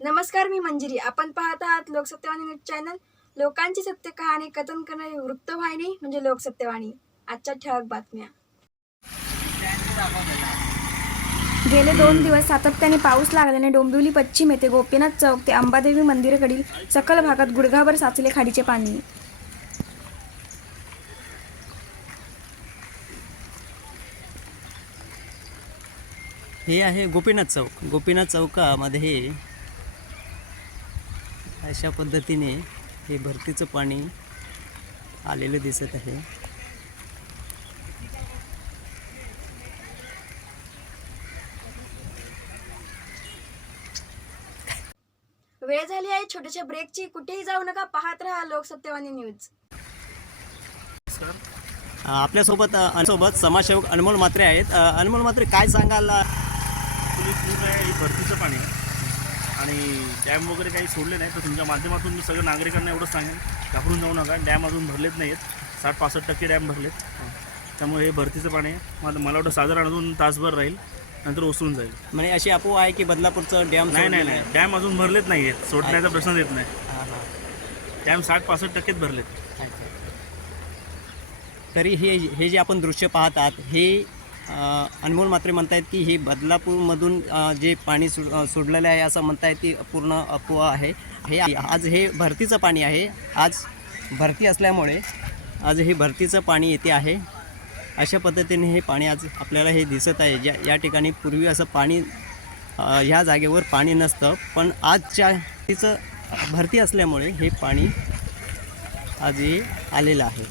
नमस्कार मी मंजिरी. आपण पाहत आहात लोकसत्यवाणी न्यूज चॅनल. लोकांची सत्य कहाणी कथन करणारी वृत्तवाहिनी म्हणजे लोकसत्यवाणी आजच्या ठळक बातम्या. गेले दोन दिवस सातत्याने पाऊस लागल्याने डोंबिवली पश्चिम येथे गोपीनाथ चौक ते अंबादेवी मंदिराकडील सकल भागात गुडघाभर साचले खाडीचे पाणी. हे आहे गोपीनाथ चौक. गोपीनाथ चौकामध्ये अशा पद्धतीने हे भरतीचं पाणी आलेलं दिसत आहे. वेळ झाली आहे छोट्याशा ब्रेकची कुठेही जाऊ नका. पाहत राहा लोकसत्यवाणी न्यूज. आपल्यासोबत सोबत समाजसेवक अनमोल मात्रे आहेत. अनमोल मात्रे काय सांगाल? हे भरतीचं पाणी आहे. आणि डॅम वगैरे काही सोडले नाही तर तुमच्या माध्यमातून मी सगळ्या नागरिकांना एवढंच सांगेन घाबरून जाऊ नका डॅम अजून भरलेत नाही आहेत साठ पासष्ट टक्के डॅम भरलेत. त्यामुळे हे भरतीचं पाणी आहे. मला मला वाटतं साधारण अजून तासभर राहील नंतर ओसरून जाईल. म्हणजे अशी अपोहा आहे की बदलापूरचं डॅम नाही नाही नाही. डॅम अजून भरलेत नाही आहेत सोडण्याचा प्रश्न येत नाही. डॅम साठ पासष्ट टक्केच भरलेत. तरी हे हे जे आपण दृश्य पाहत आहात हे अनमोल मात्रे म्हणतायत की हे बदलापूरमधून जे पाणी सो सोडलेलं आहे असं म्हणतायत ती पूर्ण अफवा आहे. हे आज हे भरतीचं पाणी आहे. आज भरती असल्यामुळे आज हे भरतीचं पाणी येते आहे. अशा पद्धतीने हे पाणी आज आपल्याला हे दिसत आहे. ज्या या ठिकाणी पूर्वी असं पाणी ह्या जागेवर पाणी नसतं. पण आजच्या तिचं भरती असल्यामुळे हे पाणी आज हे आलेलं आहे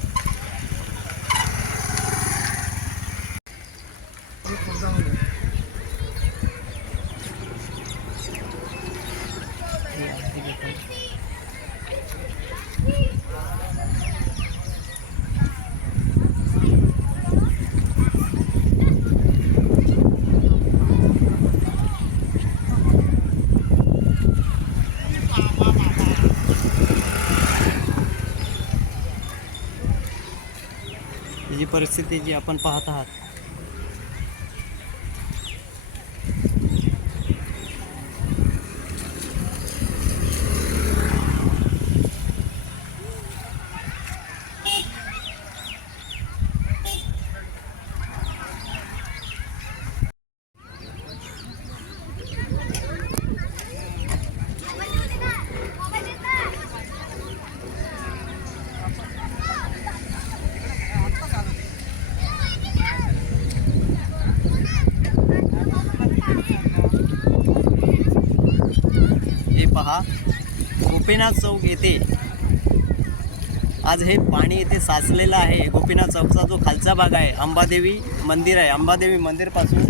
ही जी परिस्थिती जी आपण पाहत आहात पहा. गोपीनाथ चौक येथे आज हे पाणी इथे साचलेलं आहे. गोपीनाथ चौकचा जो खालचा भाग आहे अंबादेवी मंदिर आहे. अंबादेवी मंदिरपासून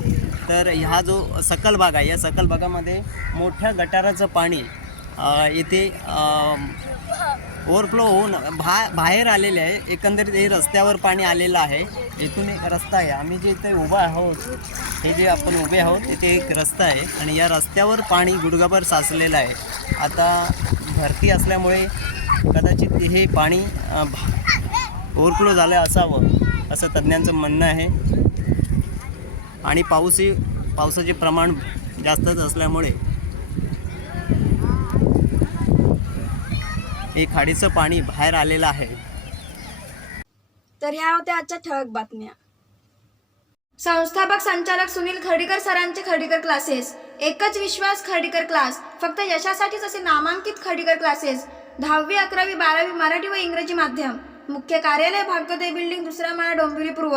तर हा जो सकल भाग आहे या सकल भागामध्ये मोठ्या गटाराचं पाणी येथे ओव्हरफ्लो होऊन भा बाहेर आलेले आहे. एकंदरीत हे रस्त्यावर पाणी आलेलं आहे. इथून एक रस्ता आहे. आम्ही जे इथे उभा आहोत हे जे आपण उभे आहोत तिथे एक रस्ता आहे. आणि या रस्त्यावर पाणी गुडघाभर साचलेलं आहे. आता भरती असल्यामुळे कदाचित हे पाणी ओव्हरफ्लो झालं असावं असं तज्ज्ञांचं म्हणणं आहे. आणि पाऊसही पावसाचे प्रमाण जास्तच असल्यामुळे हे खाडीचं पाणी बाहेर आलेलं आहे. तर ह्या होत्या आजच्या ठळक बातम्या. संस्थापक संचालक सुनील खडीकर सरांचे खडीकर क्लासेस एकच विश्वास खर्डीकर क्लास फक्त यशासाठीच असे नामांकित खर्डीकर क्लासेस दहावी अकरावी बारावी मराठी व इंग्रजी माध्यम. मुख्य कार्यालय भाग्योदय बिल्डिंग दुसरा माळा डोंबिवली पूर्व.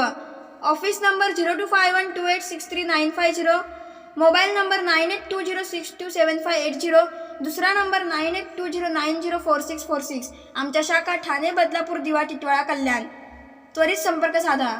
Office number zero two five one two eight six three nine five zero mobile number nine eight two zero six two seven five eight zero दुसरा number nine eight two zero nine zero four six four six आमच्या शाखा ठाणे बदलापूर दिवा टिटवाळा कल्याण. त्वरित संपर्क साधा.